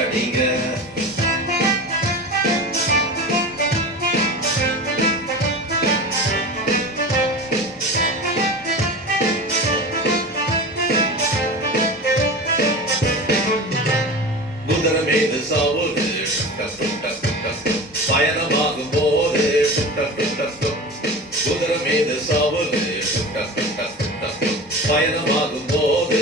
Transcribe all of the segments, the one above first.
அடிங்க. குதிரை மீது சவுடு பயணமாகும் போது குதிரை மீது சவுடு பயணமாகும் போது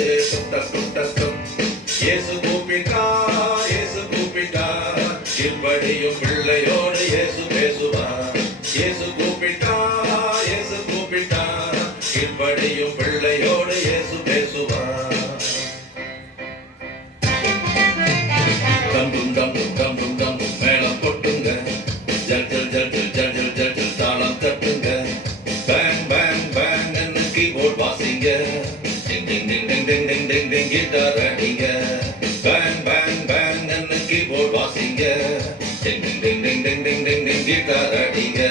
இயேசு கூப்பிட்டார், இயேசு கூப்பிட்டார், இப்படியும் பிள்ளையோடு இயேசு பேசுவார். இயேசு கூப்பிட்டார், இயேசு கூப்பிட்டார், இப்படியும் பிள்ளையோடு இயேசு பேசுவார். டம் டம் டம் டம் டம் மேளம் கொட்டுங்க, ஜல் ஜல் ஜல் ஜல் ஜல் ஜல் ஜல் ஜல் தாளம் தட்டுங்க, பேங் பேங் பேங் கீபோர்ட் வாசிங்க, டிங் டிங் டிங் டிங் டிங் டிங் டிங் டிங் கிட்டார் அடிங்க, பேங் பேங் பேங் கீபோர்ட் வாசிங்க, டிங் டிங் டிங் டிங் டிங் டிங் டிங் டிங் கிட்டார் அடிங்க.